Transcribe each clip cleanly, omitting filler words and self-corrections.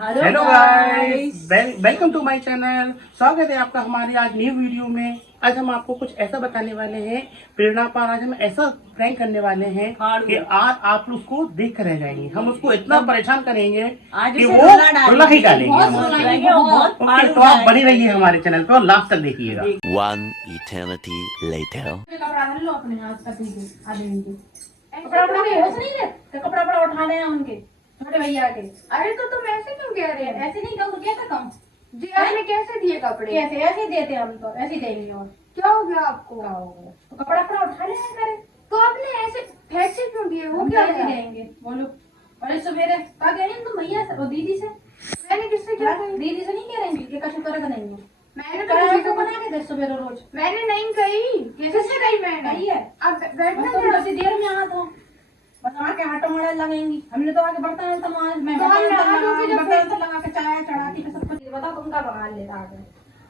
Hello guys, welcome to my channel. स्वागत है आपका हमारी आज न्यू वीडियो में। आज हम आपको कुछ ऐसा बताने वाले हैं, प्रेरणा पर आज हम ऐसा प्रैंक करने वाले हैं कि आज आप उसको देख कर रह जाएंगे। हम उसको इतना परेशान करेंगे कि वो रुला ही डालेंगे। ओके, तो आप बनी रहिए हमारे चैनल पर और लास्ट तक देखिएगा। One eternity later. कपड़ा उठाने हैं उनके छोटे भैया के। अरे तो तुम ऐसे क्यों कह रहे हैं? ऐसे नहीं कहूँ तो क्या कहूँ जी आपने कैसे दिए कपड़े? कैसे ऐसे देते हम तो ऐसे ही देंगे। और क्या हो गया आपको? क्या होगा तो कपड़ा उठा लेना करे तो आपने ऐसे फैसे क्यों दिए? वो हम क्या कैसे है? देंगे बोलो। अरे सवेरे कहा कह रही तुम भैया से और दीदी से। मैंने किससे क्या कही? दीदी से नहीं कह रही कि कछु करे नहीं है। मैंने तो कढ़ाई किसी को को बना के दे सवेरे रोज। मैंने नहीं कही। किससे कही मैंने? कही है अब बैठना तुम जरा। बसी देर में आ तो बस आके आटा मारे लगेंगी। हमने तो आके बर्तन समाज मैं तो हम नहा धो के जब बर्तन लगा के चाय चढ़ाती पे सब कुछ बताओ तुमका बना लेता आगे।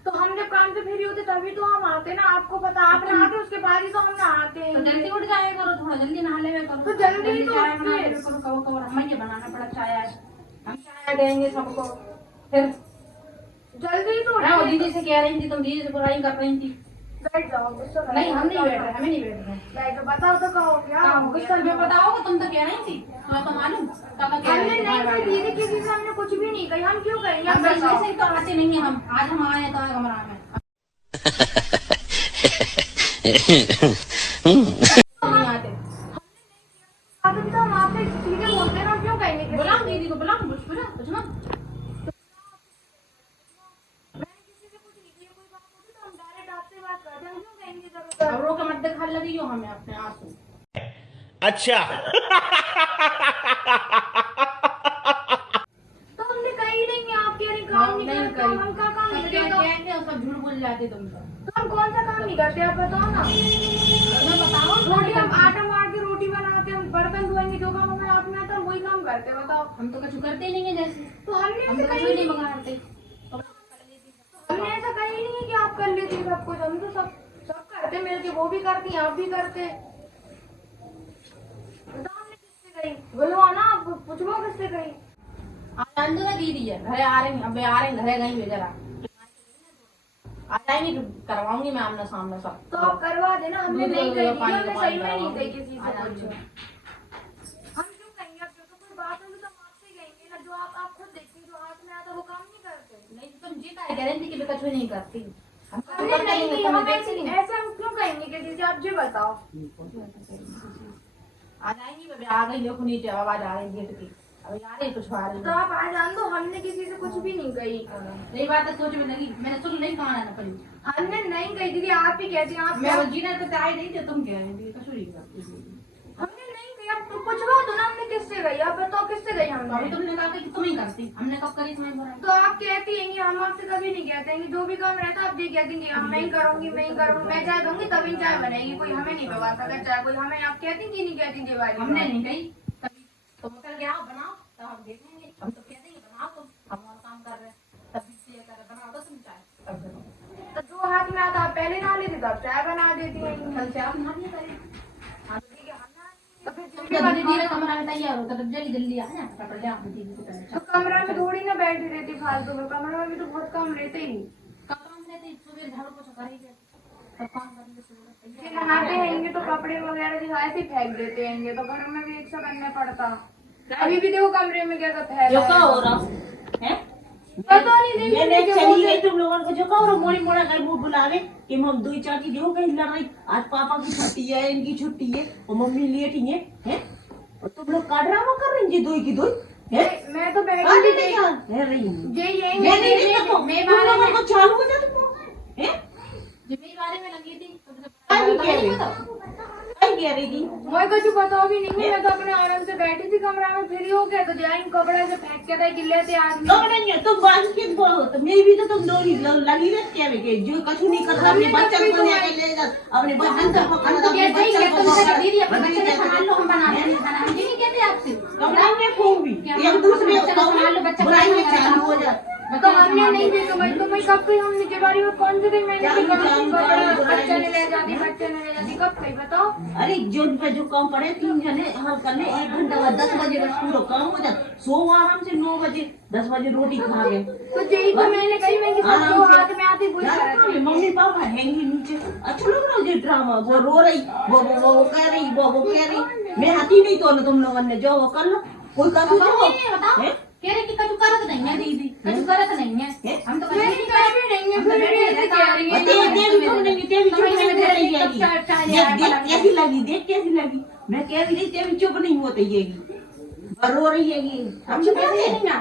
तो हम जब काम से फ्री होते तभी तो हम आते ना। आपको पता आप नहाते उसके बाद ही तो हम नहाते हैं। तो जल्दी उठ जाए करो, थोड़ा जल्दी नहा ले करो। तो जल्दी तो चाय बना फिर। ले करो, कब कब हमें ये बनाना पड़ा चाय। आज हम चाय देंगे सबको। फिर जल्दी तो ना वो दीदी से कह रही थी, तुम दीदी से बुराई कर रही थी। बैठ जाओ। गुस्सा करो। नहीं हम नहीं बैठ रहे, हमें नहीं बैठ रहे। बैठ जाओ। बताओ तो कहो क्या हो गुस्सा गया? में बताओगे, तुम तो कह रही थी तो मालूम कब कह हमने रही नहीं कही थी। दीदी, किसी से हमने कुछ भी नहीं कही। हम क्यों कहेंगे? हम आप बताओ। से तो आते नहीं है। हम आज हम आए तो कमरा में नहीं आते। अभी तो हम आपसे सीधे बोलते हैं ना, क्यों कहेंगे किसी बुलाओ से? दीदी को, बुलाओ कुछ ना। मैंने किसी से कुछ नहीं किया। कोई बात होती तो हम डायरेक्ट आपसे बात करते हैं। हम क्यों कहेंगे जब अब रो के मत दिखा लगी हो हमें अपने आंसू। अच्छा। तो हमने कही नहीं है। आप कह रही काम नहीं करते। हम क्या काम नहीं करते? सब झूठ बोल जाते तुम तो। तो हम कौन सा काम नहीं करते? आप बताओ ना। मैं बताओ रोटी हम आटा मार के रोटी बनाते, हम बर्तन धोएंगे, जो काम हमें हाथ में आता है वही काम करते। बताओ। हम तो कुछ करते ही नहीं है जैसे। तो हमने हम ऐसे तो कुछ कही नहीं नहीं। बिगाड़ते। हमने ऐसा कही नहीं है कि आप कर लेती सब कुछ। हम तो सब करते मिलके। वो भी करती हैं, आप भी करते। बताओ हमने किससे कही? बोलो ना, आप पूछो किससे कही? आज अंदर ना दीदी है घरे आ रही, अब आ रही घरे गई जरा आ जाएंगी तो करवाऊंगी मैं आमना सामना सब। तो आप करवा देना। हमने दूध नहीं वगैरह, कही। पानी हमने का सही पानी में नहीं कराओगे। कही किसी आ से कुछ। जाएंगे। हम क्यों कहेंगे? अब तो कोई बात होगी तो हम आपसे कहेंगे ना। जो आप खुद देखती, जो हाथ में आता वो काम नहीं करते। नहीं तो तुम जीता है कह रही थी कि मैं कुछ नहीं करती। हम तो हमने करते नहीं ही कही। नहीं, हम तुम्हें ऐसे देखती नहीं। ऐसे हम क्यों कहेंगे किसी से? आप जी बताओ। आ जाएंगी बेबी, आ गई देखो नीचे आवाज आ रही गेट की। अभी आ रही कुछ आ रही तो आप आ जान दो। हमने किसी से कुछ भी नहीं कही। यही बात है, सोच में लगी मैंने सुन नहीं कहा ना पड़ी। हमने नहीं कही दीदी। आप ही कहती हैं। आप मैं वो जीना तो आई नहीं थे, तुम कह रही थी कसूरी करती थी। हमने नहीं कही। आप पूछवा दो ना। हमने किससे गई? आप बताओ किससे गई? तो अभी हमने तुमने कहा कि तुम ही करती, हमने कब करी तुम्हें बुराई। तो आप कहती हैं। हम आपसे कभी नहीं कहते हैं कि जो भी काम रहता है आप ये कहती हैं कि मैं ही करूंगी, मैं ही करूंगी। मैं चाय दूंगी तभी चाय बनेगी। कोई हमें नहीं बता सकता चाय। कोई हमें आप कहती कि नहीं कहती दिवाली? हमने नहीं कही कभी। तुम कल क्या बनाओ तो हम देखेंगे। हम तो कह देंगे बनाओ तुम, हम और काम कर रहे हैं तभी से ये कर रहे बनाओ तो तुम चाय तब बनाओ। तो जो हाथ में आता आप पहले ना लेती तो आप चाय बना देती हैं। कल से आप नहा लिया करें। हाँ, तो ठीक है, हम ना- तो फिर तुम जिसके जब बाद धीरे धीरे कमरा में तैयार हो तब जल्दी जल्दी आ जाए कपड़े ले आओ दीदी को पहले। तो कमरा में थोड़ी ना बैठी रहती फालतू में। कमरा में भी तो बहुत काम रहते ही। कपड़ा में रहते सुबह झाड़ू पोछा करेंगे सब काम करेंगे सुबह। फिर नहाते हैंगे तो कपड़े वगैरह जो ऐसे ही फेंक देते हैंगे। तो घर में भी एक सा करना पड़ता। अभी भी देखो कमरे में कैसा फैला जो का है। हो रहा है पता नहीं दीदी मैंने मुझे चली बोल गई रहे- तुम लोगों को जो का हो रहा मोड़ी मोड़ा कर मुंह बुलावे कि हम दो चाची जो कहीं लड़ाई आज पापा की छुट्टी है इनकी छुट्टी है और मम्मी लेट ही है और तुम लोग का ड्रामा कर रही हैं दो की दो है मैं तो बैठी काटे थी नहीं देख- यार है रही हूँ ये यही मैं नहीं देखा तो मैं तुम बारे लोगों में- को चालू हो जाते हैं जिम्मेदारी में लगी थी आई तो कह रही आई कह रही थी मैं कुछ पता भी नहीं। मैं तो अपने आराम से बैठी थी कमरा में। फ्री हो गया तो जाएंगे कपड़े से फेंक के रहे गिले थे आदमी। लोग नहीं है तुम बात की तो मैं भी तो तुम लोग लगी रहती है कि जो कछु नहीं करता अपने बच्चे को लेके ले जा अपने बच्चे को पकड़ हम तो अपने कहते ही बच्चे हैं, को तुम पकड़ दीदी अपने बच्चे को संभाल लो, हम बना देंगे खाना। हम ये नहीं कहते आपसे कमरा में खूब भी एक दूसरे बच्चे को संभाल लो, बच्चे को बुराई में संभाल लो। चालू हो जाए तो हम हमने नहीं देखा भाई, तो मैं कब गई हमने के बारे में कौन से दिन मैंने क्या देखा? जान बच्चे ने ले जाती, बच्चे ने ले जाती, कब गई बताओ? अरे जो काम पड़े 3 जने हल करने, 1 घंटा बाद 10 बजे बस पूरा काम हो जाता। सो आराम से 9 बजे 10 बजे रोटी खा गए। तो यही तो मैंने कही, मैं कि सब जो हाथ में आती वही यार, कर रही। मम्मी पापा हैंगी नीचे, अच्छा लग रहा है ये ड्रामा। वो रो रही, वो कह रही, वो कह रही, मैं आती नहीं तो ना तुम लोगों ने जो वो कर लो, कोई का बताओ कह रहे कि कछु करत नहीं है दीदी, कछु करत नहीं है। हम तो कछु नहीं कर भी नहीं है, फिर भी ऐसे कह रही है। कैसी लगी, देख कैसी लगी। मैं कह रही थी तेरी चुप नहीं होती है, रो रही है। हम चुप नहीं ना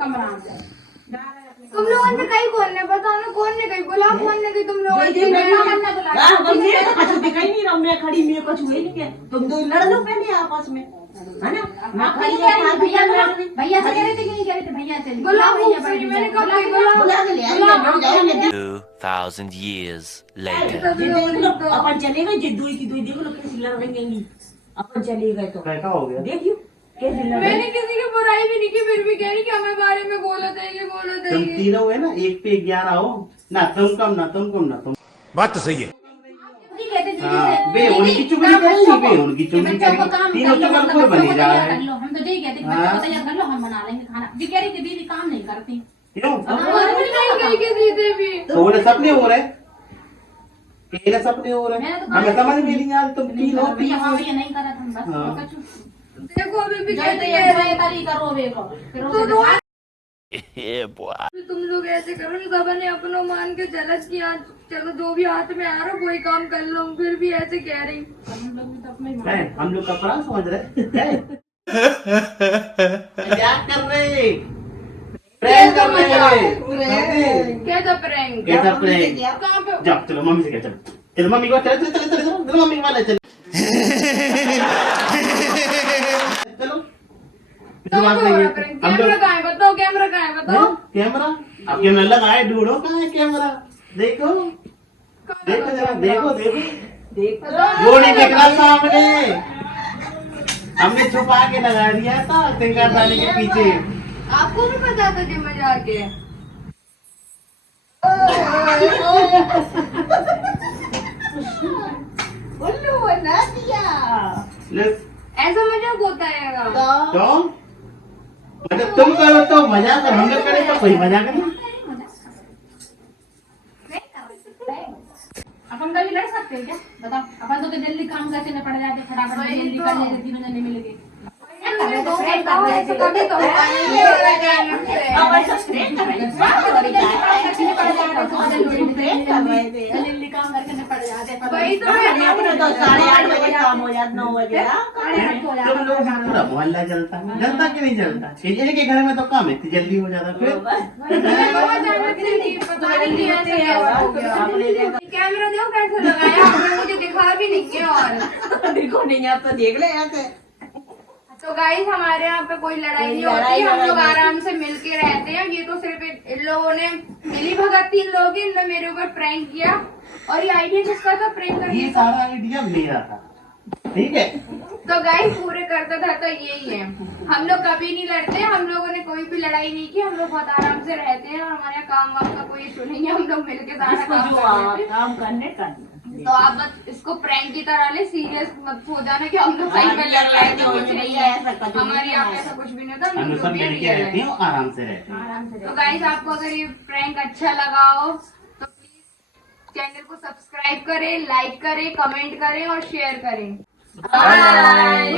कमरा तुम लोगों ने कहीं कौन ने बताओ ना, कौन ने कहीं बोला, कौन ने कहीं तुम लोगों ने दिखाई नहीं रहा, मैं खड़ी, मेरे कुछ हुए नहीं क्या। तुम दो लड़ लो पहले आपस में, है ना। मैं खड़ी भैया से कह रहे थे कि नहीं कह रहे थे? भैया से बोला मैंने कब नहीं बोला? बुला के ले आई। 2,000 years later. अपन चले गए जो दुई की दुई, देखो लोग कैसी लड़ रही। अपन चले गए तो कैसा हो गया? देखियो कैसी लड़ मैंने किसी की बुराई भी नहीं की, फिर भी कह रही कि हमें बारे में बोला देंगे। तुम तीनों है ना 1 पे 11 हो ना, तुम कम ना तुम कम ना तुम। बात तो सही है। कहते थे हाँ, बे उनकी चुगली करेंगे, बे उनकी चुगली करेंगे। तीनों चुगल कोई बन नहीं रहा है। हम तो यही कहते बच्चों को तैयार कर लो, हम बना लेंगे खाना। जी कह रही थी दीदी काम नहीं करती। क्यों? दीदी भी तो उन्हें सपने हो रहे, तेरे सपने हो रहे, हमें समझ में नहीं यार। तुम तीन हो, भैया हाँ भैया नहीं करा था बस। हाँ। और कछु देखो अभी भी जो कहते तैयार हैं तरीका रोवे को फिर तो रोवे रोज Yeah, boy. तुम लोग ऐसे करो, सब ने अपना मान के चलत किया, चलो जो भी हाथ में आ रहा वही काम कर लो, फिर भी ऐसे कह रही। हम लोग कपड़ा समझ रहे मजाक कर रहे, प्रैंक कर रहे। कैसा प्रैंक? कैसा प्रैंक? कहाँ पे? जाओ चलो मम्मी से क्या, चलो मम्मी को चलो मम्मी वाला चलो चलो। कहाँ पे हो रहा प्रैंक? कैमरा कहाँ है बताओ, कैमरा कहाँ है बताओ। कैमरा अब कैमरा लगाए, ढूंढो कहाँ है कैमरा। देखो देखो जरा, देखो देखो, वो नहीं दिख रहा सामने, हमने छुपा के लगा दिया था सिंगर थाने के पीछे। आपको भी पता था जो मजाक है? उल्लू बना दिया। ऐसा मजाक होता है तो मतलब तुम करो तो मजाक, और हम लोग करें तो कोई मजाक नहीं। अपन कभी लड़ सकते हैं क्या बताओ? अपन तो जल्दी काम करके न पड़ जाते, फटाफट जल्दी कर लेते, तीनों जने मिल के। कभी तो होता ही नहीं हो रहा है हमसे। जल्दी काम करके न पड़ जाते। वही तो अपने तो 8:30 बजे काम हो जाता, 9 बजे तुम लोग पूरा मोहल्ला जलता जलता कि नहीं जलता? इनके घर में तो काम इतनी जल्दी हो जाता। फिर कैमरा देखो कैसे लगाया आपने, मुझे दिखा भी नहीं है। और देखो नहीं, आप तो देख ले ऐसे। तो गाइस हमारे यहाँ पे कोई लड़ाई नहीं होती, हम लोग आराम से मिलके रहते हैं। ये तो सिर्फ इन लोगों ने मिली भगत, 3 लोग इन्होंने मेरे ऊपर प्रैंक किया। और ये आइडिया किसका था प्रैंक करने ये का? सारा आइडिया मेरा था, ठीक है। तो गाइस पूरे करता था तो यही है, हम लोग कभी नहीं लड़ते, हम लोगों ने कोई भी लड़ाई नहीं की, हम लोग बहुत आराम से रहते हैं और हमारे यहाँ काम वाम का कोई इशू नहीं है, हम लोग मिलके सारा काम कर लेते हैं। काम करने का तो आप बस इसको प्रैंक की तरह ले, सीरियस मत हो जाना कि हम लोग सही में लड़ रहे थे, कुछ नहीं है। हमारे यहाँ पे ऐसा कुछ भी नहीं था, हम लोग सब मिलके रहते हैं और आराम से रहते हैं। तो गाइस आपको अगर ये प्रैंक अच्छा लगा हो तो प्लीज चैनल को सब्सक्राइब करें, लाइक करें, कमेंट करें और शेयर करें। बाय।